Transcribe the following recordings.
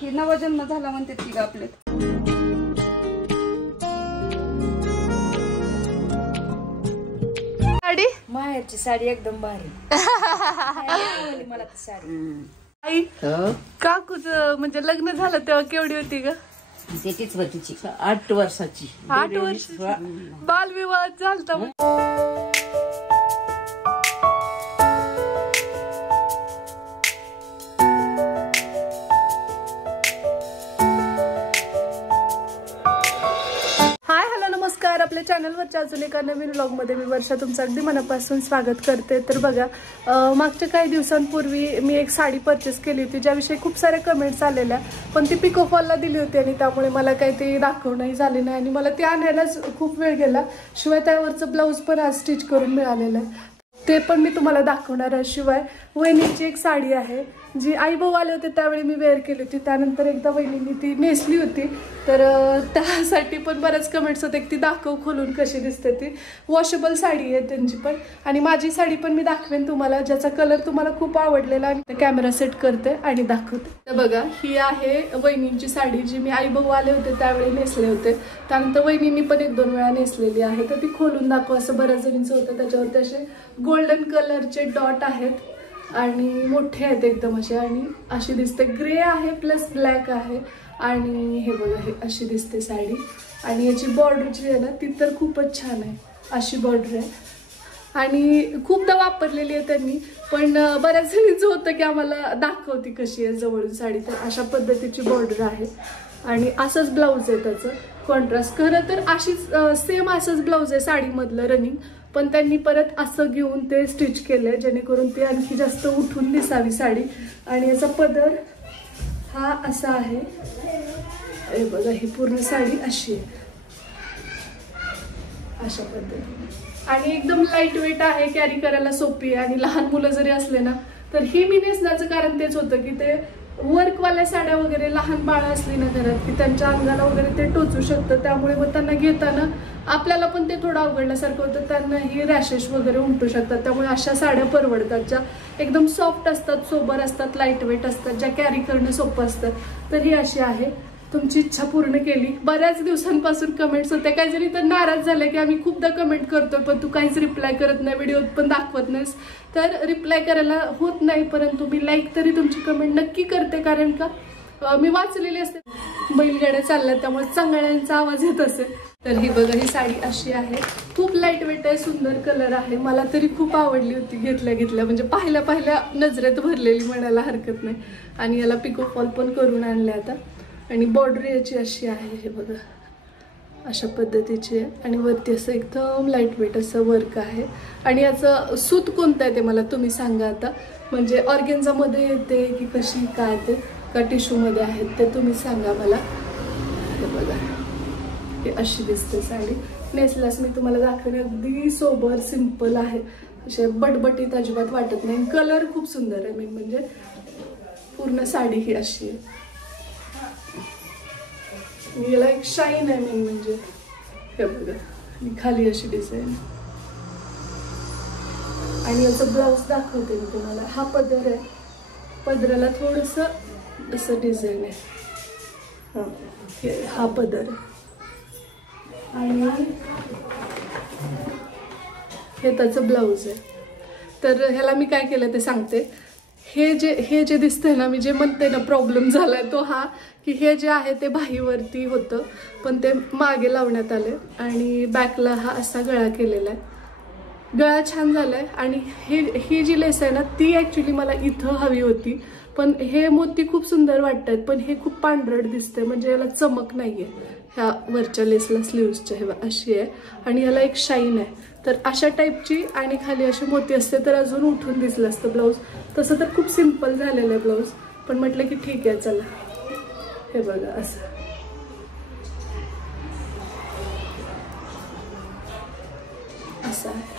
ही नवजन्म झाला म्हणते ती ग आपल्यात. साडी माहेरची साडी एकदम भारी. मला ती साडी. आई काकूच म्हणजे लग्न झालं तेव्हा केवढी होती ग? तीच तिची 8 वर्षाची. 8 वर्ष बालविवाह झालता. नमस्कार. आपल्या चॅनलवरच्या अजून एका नवीन व्लॉग मध्ये मी वर्षा तुमचं अगदी मनापासून स्वागत करते. तर बघा, मागच्या काही दिवसांपूर्वी मी एक साडी परचेस केली होती ज्याविषयी खूप साऱ्या कमेंट्स आलेल्या, पण ती पिको फॉलला दिली होती आणि त्यामुळे मला काही ते दाखवणंही झाले नाही आणि मला ती आणायलाच खूप वेळ गेला. शिवाय त्यावरचं ब्लाऊज पण आज स्टिच करून मिळालेलं आहे, ते पण मी तुम्हाला दाखवणार आहे. शिवाय वहिनीची एक साडी आहे जी आई भाऊ आले होते त्यावेळी मी वेअर केली होती, त्यानंतर एकदा वहिनींनी ती नेसली होती, तर त्यासाठी पण बरेच कमेंट्स होते की ती दाखव खोलून कशी दिसते. ती वॉशेबल साडी आहे त्यांची पण, आणि माझी साडी पण मी दाखवेन तुम्हाला, ज्याचा कलर तुम्हाला खूप आवडलेला, आणि कॅमेरा सेट करते आणि दाखवते. तर बघा, ही आहे वहिनींची साडी जी मी आई भाऊ आले होते त्यावेळी नेसले होते, त्यानंतर वहिनींनी पण 1-2 वेळा नेसलेली आहे. तर ती खोलून दाखव असं बऱ्याच जणींचं होतं. त्याच्यावरती असे गोल्डन कलरचे डॉट आहेत आणि मोठे आहेत एकदम असे, आणि अशी दिसते. ग्रे आहे प्लस ब्लॅक आहे, आणि हे बघा हे अशी दिसते साडी. आणि याची बॉर्डर जी आहे ना ती तर खूपच छान आहे, अशी बॉर्डर आहे आणि खूपदा वापरलेली आहे त्यांनी, पण बऱ्याच जणींचं होतं की आम्हाला दाखवती कशी आहे जवळून साडी. तर अशा पद्धतीची बॉर्डर आहे आणि असंच ब्लाऊज आहे त्याचं कॉन्ट्रास्ट. खरं तर अशीच सेम असंच ब्लाऊज आहे साडीमधलं रनिंग, पण त्यांनी परत असं घेऊन ते स्टिच केलंय जेणेकरून ती आणखी जास्त उठून दिसावी साडी. आणि याचा पदर हा असा आहे, हे बघा, ही पूर्ण साडी अशी आहे अशा पद्धतीने, आणि एकदम लाईट वेट आहे, कॅरी करायला सोपी आहे. आणि लहान मुलं जरी असले ना तर ही मी नेसण्याचं कारण तेच होतं की ते वर्कवाल्या साड्या वगैरे लहान बाळं असली ना घरात की त्यांच्या अंगाला वगैरे ते टोचू शकतं, त्यामुळे मग त्यांना घेताना आपल्याला पण ते थोडं अवघडल्यासारखं होतं, त्यांनाही रॅशेस वगैरे उमटू शकतात. त्यामुळे अशा साड्या परवडतात ज्या एकदम सॉफ्ट असतात, सोबर असतात, लाईट वेट असतात, ज्या कॅरी करणं सोपं असतं. तर ही अशी आहे. तुमची इच्छा पूर्ण केली. बऱ्याच दिवसांपासून कमेंट्स होते, काही जणी तर नाराज झाले की आम्ही खूपदा कमेंट करतोय पण तू काहीच रिप्लाय करत नाही, व्हिडिओत पण दाखवत नाहीस. तर रिप्लाय करायला होत नाही, परंतु मी लाईक तरी तुमची कमेंट नक्की करते, कारण का मी वाचलेली असते. बैलगाड्या चालल्या त्यामुळे चांगल्यांचा आवाज येत असेल. तर ही बघा, ही साडी अशी आहे, खूप लाईट वेट आहे, सुंदर कलर आहे. मला तरी खूप आवडली होती घेतल्या म्हणजे पाहिल्या नजरेत भरलेली म्हणायला हरकत नाही. आणि याला पिको फॉल पण करून आणले आता. आणि बॉर्डर याची अशी आहे, हे बघा अशा पद्धतीची आहे, आणि वरती असं एकदम लाईट वेट असं वर्क आहे. आणि याचं सूत कोणतं आहे ते मला तुम्ही सांगा आता, म्हणजे ऑर्गेन्झामध्ये येते की कशी काय ते, का टिश्यूमध्ये आहेत ते तुम्ही सांगा मला. हे बघा, हे अशी दिसते साडी. नेसल्यास मी तुम्हाला दाखवणे अगदी सोबर सिंपल आहे, असे बटबटीत अजिबात वाटत नाही. कलर खूप सुंदर आहे, मेन म्हणजे पूर्ण साडी ही अशी आहे. याला एक शाईन आहे मेन म्हणजे, हे बघा, खाली अशी डिझाईन. आणि याचं ब्लाऊज दाखवते मी तुम्हाला. हा पदर आहे, पदराला थोडस असं डिझाईन आहे, हा पदर आहे. आणि हे त्याचं ब्लाऊज आहे. तर ह्याला मी काय केलं ते सांगते. हे जे दिसतंय ना, मी जे म्हणते ना प्रॉब्लेम झालाय तो हा, की हे जे आहे ते बाहीवरती होतं पण ते मागे लावण्यात आले, आणि बॅकला हा असा गळा केलेला आहे. गळा छान झालाय. आणि ही जी लेस आहे ना ती ऍक्च्युली मला इथं हवी होती, पण हे मोती खूप सुंदर वाटतात, पण हे खूप पांढरट दिसतंय, म्हणजे याला चमक नाहीये. ह्या वरच्या लेसला स्लीव्सच्या हे अशी आहे, आणि याला एक शाईन आहे. तर अशा टाईपची आणि खाली अशी मोती असते तर अजून उठून दिसलं असतं ब्लाऊज. तसं तर खूप सिंपल झालेलं आहे ब्लाऊज, पण म्हटलं की ठीक आहे चला. हे बघा असं असं आहे.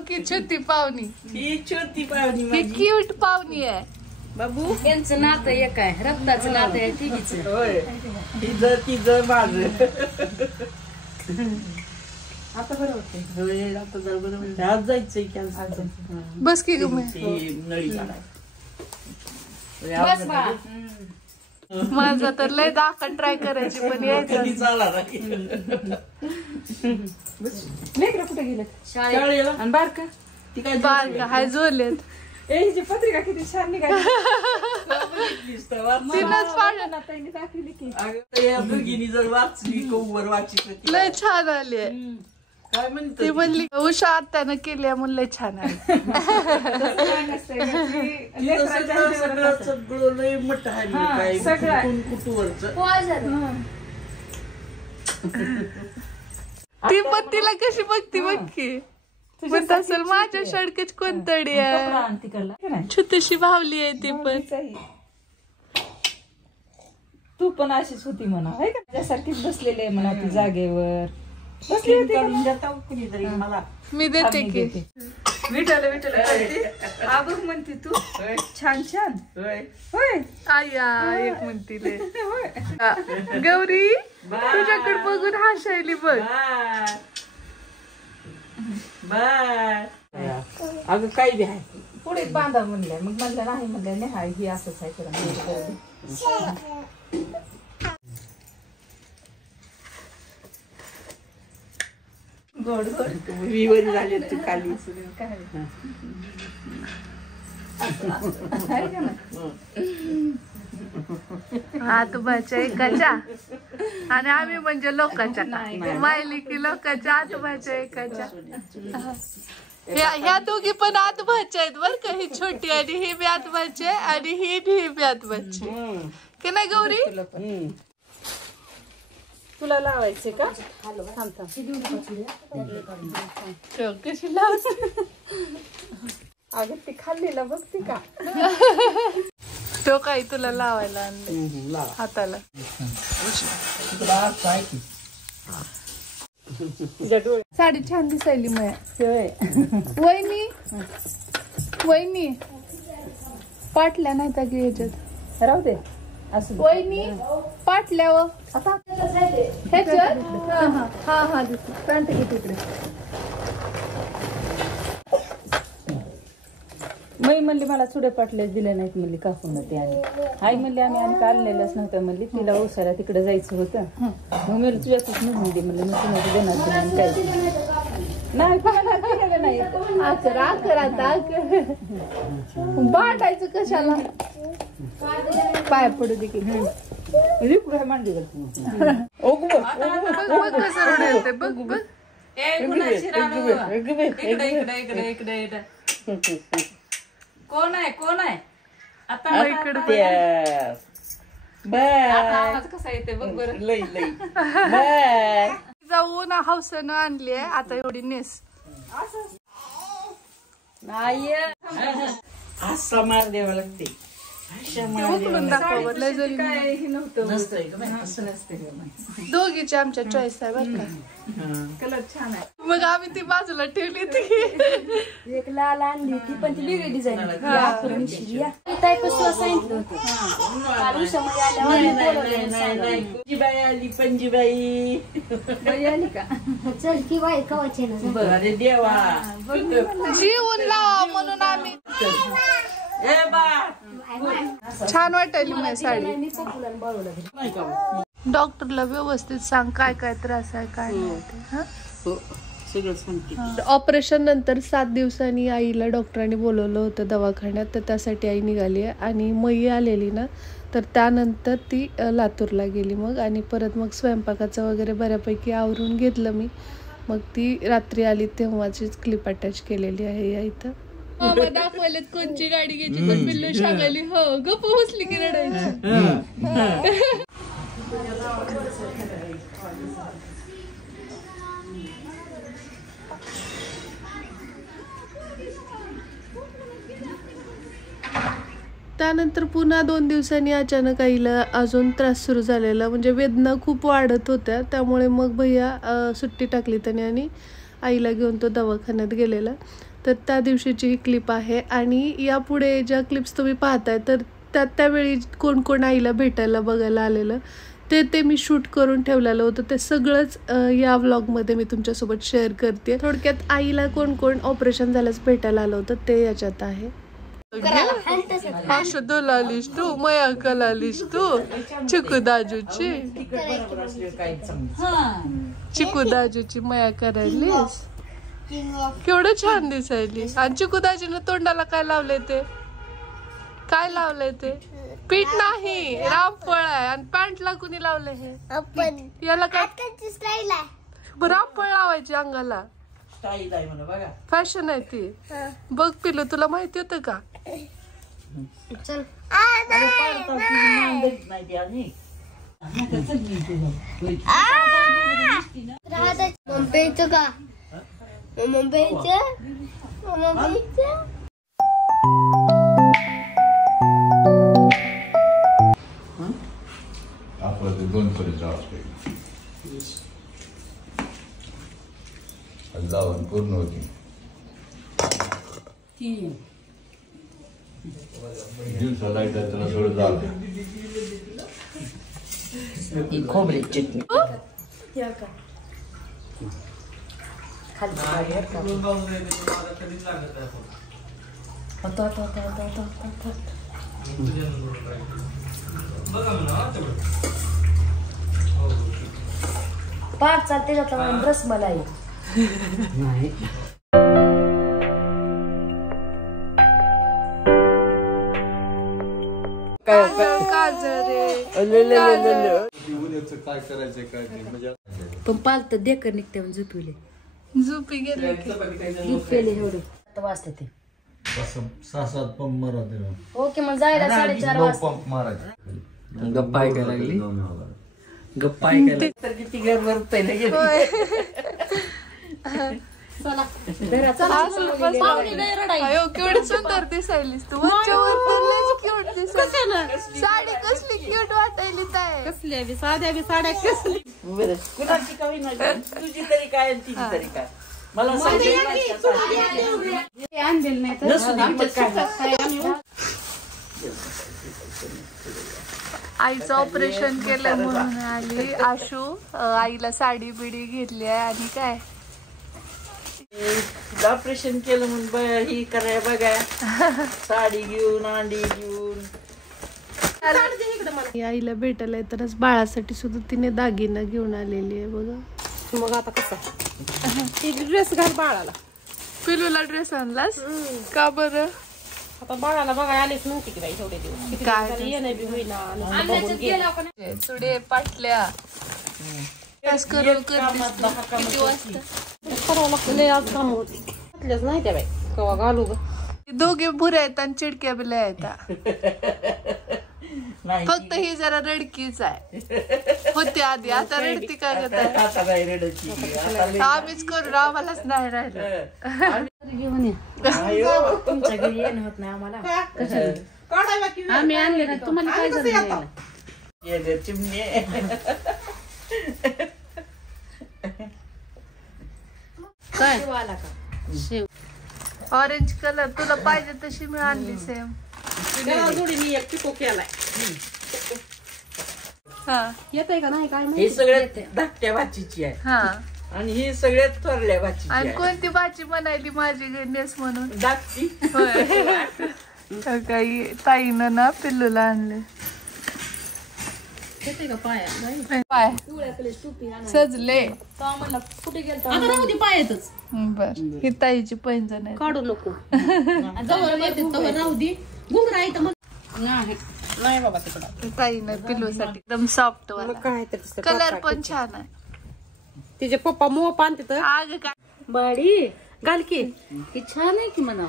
की छोटी पाहुणी, ही छोटी पाहुणी, ही क्यूट पाहुणी आहे बाबू. यांचं नातं एक आहे, रक्ताचं नातं आहे तिघीचं. आता बरं होते. आता जर बरं म्हणते आज जायचंय की आज बस की गं नळी बस बा. माझा तर लय दाखल ट्राय करायची पण यायचं कधी चाला लेकरं कुठे गेलेत? शाळेला आणि बारका ती काय बाग हाय जोरलेत हिची पत्रिका किती छान निघाली. तिनंच पाडलं ताईने दाखवली की या दोघींनी जर वाचली कौवर वाची लय छान आली काय म्हणते ती म्हणली उषा आत्यानं केली म्हणून लय छान आहे. छान असतंय गं. ती लेकराच्या ह्याच्यावर असतं. सगळं लय मोठं आहे हा, काय सगळं आहे. कुटूवरचं ती पण तिला कशी बघती बघकी म्हणत असेल माझ्या शडकच कोणतडी आहे. तिकडला छोटीशी भावली आहे ती पण. भाऊलीचाही. तू पण अशीच होती म्हणा आहे का त्यासारखीच बसलेली आहे म्हणा ती जागेवर बसली होती का? काढून देता कुणीतरी मला मी देते आम्ही की देते. विठ्ठल विठ्ठल करते. आबक म्हणते तू छान छान होय. आया एक म्हणतीले गौरी तुझ्याकडे बघून हाशायली बघ. बाय अगं काय बी आहे पुढे बांधा म्हणल्या मग म्हणलं नाही म्हणलं नाही हाय ही असंच आहे करा. गोड गोड. विवरी झाली तू खाली काय आतोबाच्या एकाच्या आणि आम्ही म्हणजे लोकांच्या मायली की लोकांच्या आतोबाच्या एकाच्या. ह्या दोघी पण आतोबाच्या आहेत बर का. ही छोटी आणि ही बी आतोबाची आणि ही बी आतोबाची की नाही गौरी. तुला लावायचे का? कशी लावते अगं ती खाल्लेला बघते का? तो काही तुला लावायला आणले हाताला. साडी छान दिसायली वहिनी वहिनी पाटल्या नाही त्या की याच्यात राहू दे असं वहिनी पाटल्यावर ह्याच्यात हा दिसत. पॅन्ट किती इकडे मी म्हणली मला चुडे पाटले दिले नाहीत म्हणली कापून ते आणि आई म्हणली आम्ही काढलेल्याच नव्हत्या म्हणली तिला ओसायला तिकडे जायचं होतं मग मी तुझ्याच म्हणून दे म्हणलं मी तुम्हाला देणार काय नाही कोणाला दिलेलं नाही. बाटायचं कशाला पाय पडू दे की. रिकडे मांडी बघ कसं रडते बघ बघ. कोण आहे कोण आहे आता इकडे आवाज कसा येते बघ बरं. लई लई बाय जाऊन हौसानं आणली आहे आता एवढी नेस. नाही असा मार द्यावा लागते उकलून दाखवा लय जरी काय हे नव्हतं. नसतंय का बाई? असं नसते दोघीची आमच्या चॉईस आहे बरं का. कलर छान आहे. मग आम्ही ती बाजूला ठेवली ती. एक लाल आणली होती पण ती वेगळी डिझाईन टाईपच सांगितलं होतं काल उशामध्ये आल्यावर पंजीबाई आली पंजीबाई बाई आली का? चल की बाई कवाचे ना अरे देवा जीवन लावा म्हणून आम्ही. ए बा छान वाटायली माझी साडी. मी पप्पूला बळवलं नाही का डॉक्टरला व्यवस्थित सांग काय काय त्रास आहे काय नाही ते, हं? हो सगळं सांगते. ऑपरेशन नंतर 7 दिवसांनी आईला डॉक्टरांनी बोलवलं होतं दवाखान्यात तर त्यासाठी आई निघाली आहे आणि मई आलेली ना तर त्यानंतर ती लातूरला गेली मग आणि परत मग स्वयंपाकाचं वगैरे बऱ्यापैकी आवरून घेतलं मी. मग ती रात्री आली तेव्हाचीच क्लिप अटॅच केलेली आहे या इथं. दाखवलेत कोणची गाडी घ्यायची पण पिल्लू सांगायली हो गप्प बसली की रडायची. त्यानंतर पुन्हा 2 दिवसांनी अचानक आईला अजून त्रास सुरू झालेला म्हणजे वेदना खूप वाढत होत्या त्यामुळे मग भैया सुट्टी टाकली त्याने आणि आईला घेऊन तो दवाखान्यात गेलेला. तर त्या दिवशीची ही क्लिप आहे आणि यापुढे ज्या क्लिप्स तुम्ही पाहताय तर त्यावेळी कोण कोण आईला भेटायला बघायला आलेलं ते मी शूट करून ठेवलेलं होतं. ते सगळंच या व्लॉगमध्ये मी तुमच्यासोबत शेअर करते. थोडक्यात आईला कोण कोण ऑपरेशन झाल्यास भेटायला आलं होतं ते याच्यात आहे. हर्षदोल आलीस तू, मयाकल आलीस तू, चिकू दाजूची मया करायलीस. केवढं छान दिसायली. आणि चिकू दाजीनं तोंडाला काय लावलंय ते? काय लावलंय ते? पीठ नाही, रामफळ आहे. आणि पॅन्टला कुणी लावलंय हे? याला काय रामफळ लावायची अंगाला? फॅशन आहे ती. बघ पिलू, तुला माहिती होतं का? चल मुंबईचं का? मुंबईचं आपलं ते 2 पर्यंत जाऊन पूर्ण होती. दिवसा लाईट त्याला थोडं जाऊ खोबरी चटणी पाच चालते जाता रसमलाई नाही. काय करायचं काय नाही म्हणजे पण पालत देकर निघते झोपिले झोपी गेले. दूध पेले एवढे वाजते ते 6-7 पंप मारायचे. ओके मग जायला 4:30 वाजता. पंप मारायचे. गप्पा ऐकायला लागली. गप्पा ऐकायला तर किती गरबर पहिले गेली. केवढी सुंदर दिसायलीस तू. क्यूट दिसायली. साडी कसली क्यूट वाटायली. कसल्या बी साध्या बी साड्या कसली कुणाची कवी नाही, तुझी तरी काय आणि तिची तरी काय. मला आणलेलं नाही आईचं ऑपरेशन केलं म्हणून आली आशू. आईला साडी बिडी घेतली आहे. आणि काय ऑपरेशन केलं म्हणून ही कराय बघा, साडी घेऊन अंडी घेऊन. आईला भेटायला येतानाच बाळासाठी सुद्धा तिने दागिना घेऊन आलेली आहे बघा. मग आता कसा ड्रेस घाल बाळाला. पिलूला ड्रेस आणलास का बरं? आता बाळाला बघा आलेच नव्हती की बाई थोडे दिवस. काय येणं बी होईना. चुडे पाटल्या करून किती वाजता करावं लागतं. लय आज काम होती घातल्याच नाही त्या बाई कवा घालू ग. दोघे भुऱ्या आहेत आणि चिडक्या बिल्या आहेत. फक्त ही जरा रडकीच आहे. होती आधी, आता रडती का गं? आम्हीच करू, आम्हालाच नाही राहिलं. घेऊन या. तुमच्या घरी येणं होत नाही आम्हाला. आम्ही आणले ना तुम्हाला काय झालं? काय शेव ऑरेंज कलर तुला पाहिजे तशी मी आणली सेम. जोडीने एक पिको केलाय. येतंय का नाही काय हे सगळ्यात धाकट्या भाचीची आहे. हा आणि ही सगळ्यात थोरल्या भाचीची आणि आहे. कोणती भाजी म्हणायली माझी नेस म्हणून? धाकटी. काही ताईनं ना पिल्लूला आणले. का पाया पाय सजले. कुठे गेलता आता राहू दे पायातच. बर ही ताईची पैंजण आहे. काढू नको. जवळ येते तवर राहू दे. घुंगरा आहे तर मग नाही बाबा तिकडं. ताईनं पिल्लूसाठी एकदम सॉफ्ट वाला. काय कलर पण छान आहे. तिचे पप्पा मोप आणते तर आग काय बाडी घाल की ती छान आहे की म्हणा.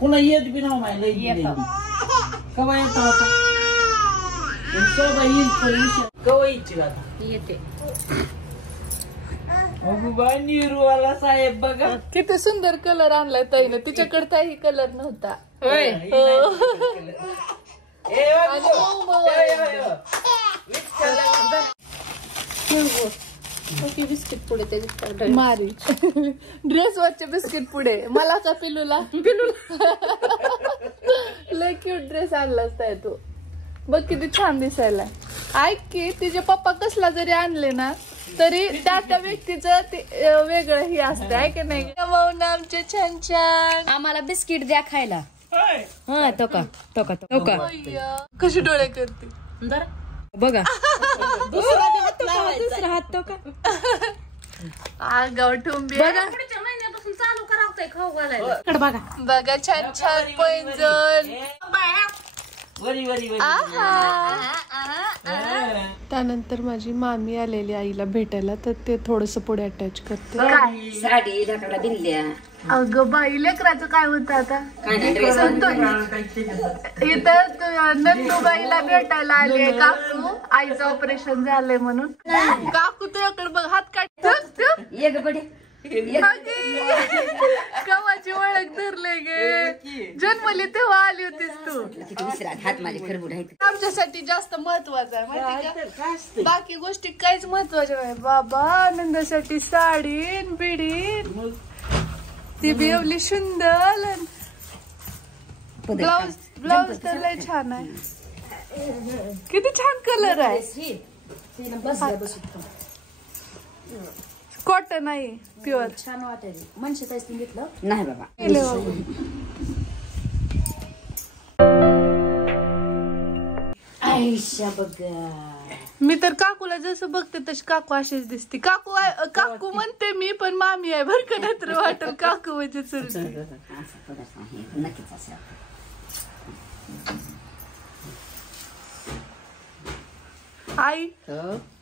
पुन्हा येत बी नाव माहिती कवा येत होता. कवा येते निरूवाला साहेब बघा किती सुंदर कलर आणलाय ताईनं. तिच्याकडे ताई कलर नव्हता. बिस्किट पुढे त्याची मारी ड्रेस वरचे बिस्किट पुढे. मला का पिलूला? लय क्यूट ड्रेस आणलाच ताई तू. बघ किती छान दिसायला. ऐक की तिचे पप्पा कसला जरी आणले ना तरी त्या व्यक्तीचं ते वेगळं ही असतं आहे की नाही. आमचे छान छान आम्हाला बिस्किट द्या खायला. हा तो का कशी डोळे करते बघा. दुसरा हात तो का आगाव ठुंबी. महिन्यापासून चालू करावतंय खाऊ घालायला. बघा छान छान पैंजण. त्यानंतर माझी मामी आलेली आईला भेटायला तर ते थोडस पुढे अटॅच करते. साडी ढाकाला बिनल्या. अगं बाई लेकराचं काय होतं आता. इथं नंदूबाईला भेटायला आले काकू. आईचं ऑपरेशन झालंय म्हणून. काकू तुझ्याकडे बघ हात काढ. कवाची ओळख धरले गे. जन्मली तेव्हा आली होतीस तू. आमच्यासाठी जास्त महत्वाचं आहे माहिती का. बाकी गोष्टी काहीच महत्वाच्या नाही. बाबा आनंदासाठी साडीन बिडीन ती बेवली सुंदर. ब्लाउज तर लय छान आहे. किती छान कलर आहे. कॉटन आहे प्युअर. छान वाटेल. मनशे घेतलं नाही बाबा. आयुष्या बघा. मी तर काकूला जसं बघते तशी काकू अशीच दिसते. काकू म्हणते मी पण मामी आहे बर का. नाही तर वाटेल काकू म्हणजे चुलती. नक्कीच असं. आई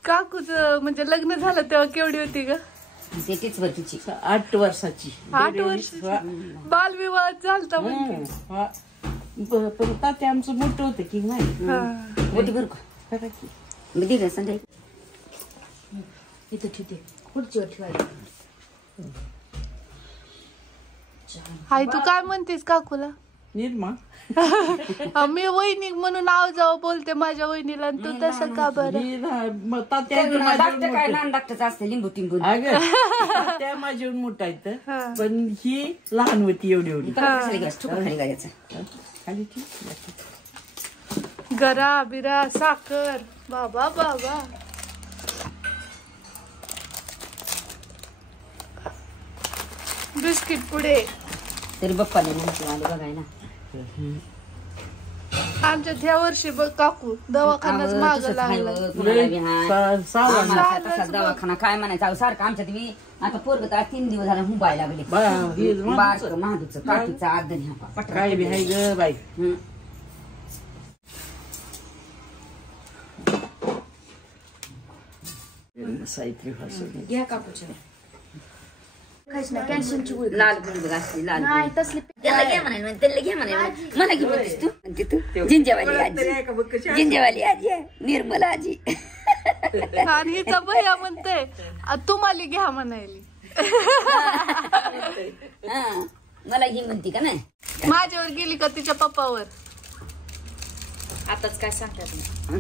काकूच म्हणजे लग्न झालं तेव्हा केवढी होती ग. तेच वर्षाची 8 वर्षाची. 8 वर्ष. बालविवाह झालता म्हणजे. पण तात्या आमचं मोठं होतं की नाही. मोठी बरं का मी दिलं संध्याकाळी. इथं ठेवते खुर्चीवर ठेवायला. आई तू काय म्हणतेस काकूला. निर्मा मी वहिनी म्हणून आव जाव बोलते माझ्या वहिनीला. तू तसं का बरं. काय लहान डाक्टरचं असतं लिंबू टिंबू. त्या माझ्याहून मोठा आहेत पण ही लहान होती एवढी एवढी. खाली गायचं खाली गरा बिरा साखर. बाबा बाबा बिस्किट पुढे. तरी बाप्पाला नव्हते आले बघायला. आमच्यात ह्या वर्षी बघ काकू दवाखानाच माग लागला. दवाखाना काय म्हणायचं सारखं आमच्यात मी आता पोरग 3 दिवस झाला हुबायला लागले. बारक महादूचं काकीचा आदन काय बी आहे ग बाई. साहित्य घ्या काकूच्या कॅल्शियमची गोळी. लाल गुंड असते लाल. नाही तसली त्याला घ्या म्हणायला. त्याला घ्या म्हणायला. मला घे म्हणतेस तू. म्हणते तू जिंजेवाली आजी. जिंजेवाली आजी आहे निर्मला आजी. आणि हिचा भैया म्हणते तुम्हाला घ्या म्हणायली. मला घे म्हणते का नाही. माझ्यावर गेली का तिच्या पप्पावर. आताच काय सांगतात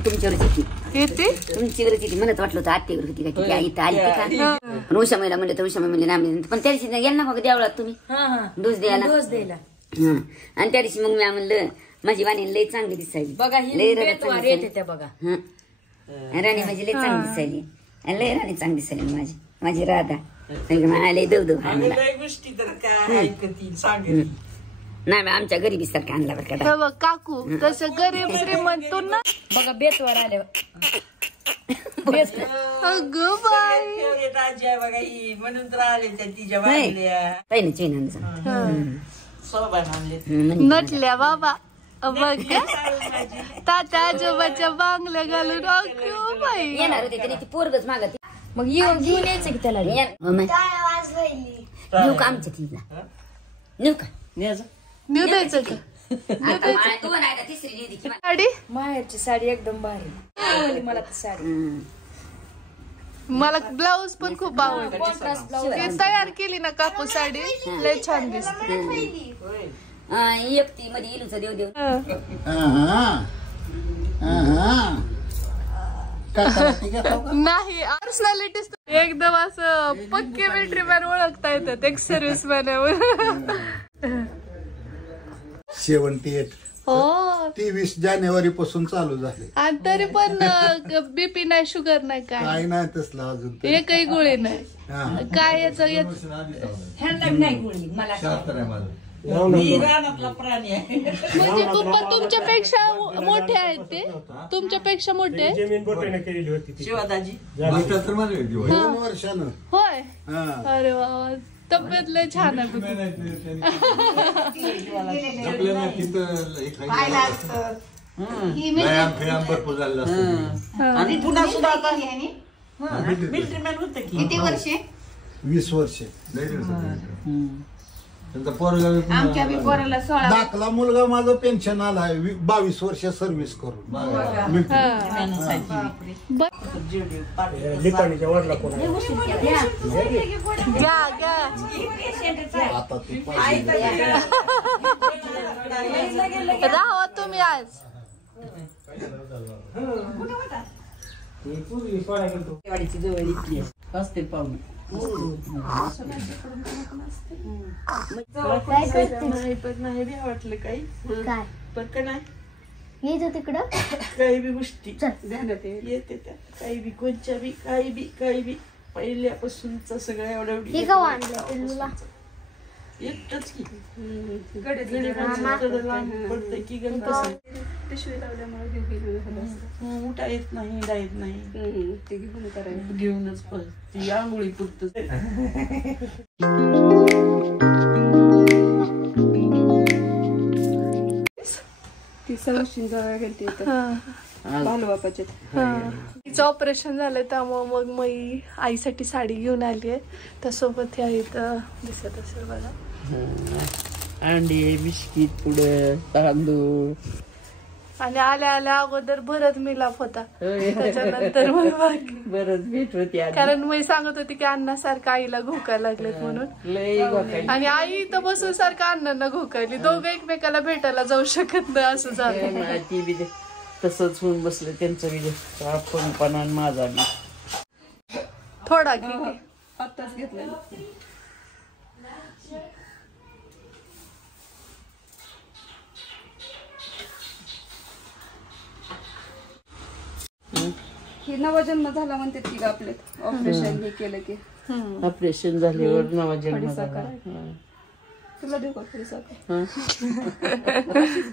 तुमच्यावरच येते. तुमच्यावरच येते. म्हणत वाटलं होतं आत्तेवर होती का इथं आली का. पण उषा महिला म्हणलं तर उषा महिला नाम. पण त्या दिवशी यांना मग द्यावं तुम्ही डोस द्यायला. आणि त्या दिवशी मग मी म्हणलं माझी वाणी लय चांगली दिसायली. बघा लय बघा राणी माझी लय चांगली दिसायली. लय राणी चांगली दिसायली माझी राधा. लय दव नाही आमच्या गरिबी सारखं आणला बरं का. बघ काकू तसं गरीब श्रीमंत ना. बघा बेतवर आले. अगं बाई म्हणून तर आले तिच्या नटल्या बाबा. बघ तात्या आजोबाच्या बांगल्या घालून. अगं बाई येणार होते तरी ती पोरगच मागत. मग घेऊन यायचं की त्याला. नेऊ का आमच्या तिला नेऊ का नेऊ द्यायचं का. साडी माहेरची साडी एकदम भारी. मला ती साडी. मला ब्लाऊज पण खूप आवडते. तयार केली ना काकू साडी लय छान दिसते. एकटी मध्ये इलूच देव देव. नाही पर्सनॅलिटीज एकदम असं पक्के मिलिटरीमॅन ओळखता येतात. एक सर्व्हिसमॅन. 78. हो 23 जानेवारी पासून चालू झाले. आणि तरी पण बीपी नाही, शुगर नाही, काय काय नाही तसलं अजून तरी. एकही गोळी नाही. हा. काय याचं शास्त्र आहे माझं. म्हणजे पप्पा तुमच्यापेक्षा मोठे आहेत ते, तुमच्यापेक्षा मोठे मास्टर तर माझे दिवस. 2 वर्षानं. होय. हा. अरे वा, तब्येत लय छान आहे. आपल्याला तिथं एक व्यायाम फियाम भरपूर झालेला असतो. आणि पुन्हा सुद्धा आता किती वर्षे? 20 वर्षे. लय दिवसात. त्यांचा पोरगा बी पुन्हा- आमच्या बी पोराला 16. दाखला मुलगा माझा पेन्शन आलाय 22 वर्ष सर्व्हिस करून. घ्या घ्या. आता ते पाहिजे. राहा तुम्ही आज. असते पाहुणे. वाटलं काही पण का नाही येतो तिकडं काही बी गोष्टी ध्यानात येते त्या, काही बी कोणच्या बी काही बी पहिल्यापासूनच सगळं एवढं हे का आणलं पिल्लूला एकटच की पडतंय की पिशवी लावल्यामुळे उठा येत नाही हिंडा येत नाही ते घेऊन करायचं घेऊनच ती आंघोळी पुरत. ती सवशींचा गेलती तिचं ऑपरेशन झालंय त्यामुळे मग मी आईसाठी साडी घेऊन आली आहे. त्यासोबत ह्या इथं दिसत असेल बघा, अंडी, बिस्किट, पुढे तांदूळ. आणि आल्या आल्या अगोदर भरत मिलाप होता, त्याच्यानंतर मग बाकी बरंच भेट होती आधी. कारण मी सांगत होती की अण्णासारखं आईला घोकायला लागलेत म्हणून. लय गोकायला. आणि आई इथं बसून सारखं अण्णांना घोकायली, दोघं एकमेकाला भेटायला जाऊ शकत नाही असं झालं. ती बी तसंच होऊन बसलं त्यांचं बी आपण पण आणि माझा बी. थोडा घे. आत्ताच घेतलेलं. हे नवा जन्म झाला म्हणते की आपल्यात ऑपरेशन हे केलं की ऑपरेशन झाल्यावर नवा जन्म झाला. तुला देऊ का थोडी साखर?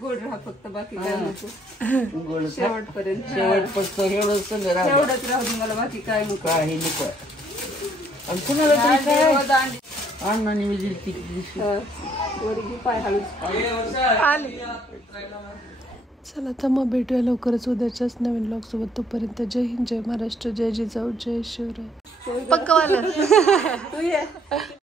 गोड राहा फक्त, बाकी काय नको. गोड शेवटपर्यंत शेवट फक्त एवढंच सगळं राहू. तेवढंच राहू दे मला, बाकी काय नको. काही नको. आणि कुणाला तरी काय अण्णाने मी दिली ती वरगी पाय हळूच आले. चला तर मग भेटूया लवकरच उद्याच्याच नवीन ब्लॉग सोबत. तोपर्यंत जय हिंद, जय महाराष्ट्र, जय जिजाऊ, जय शिवराय. पक्कवाला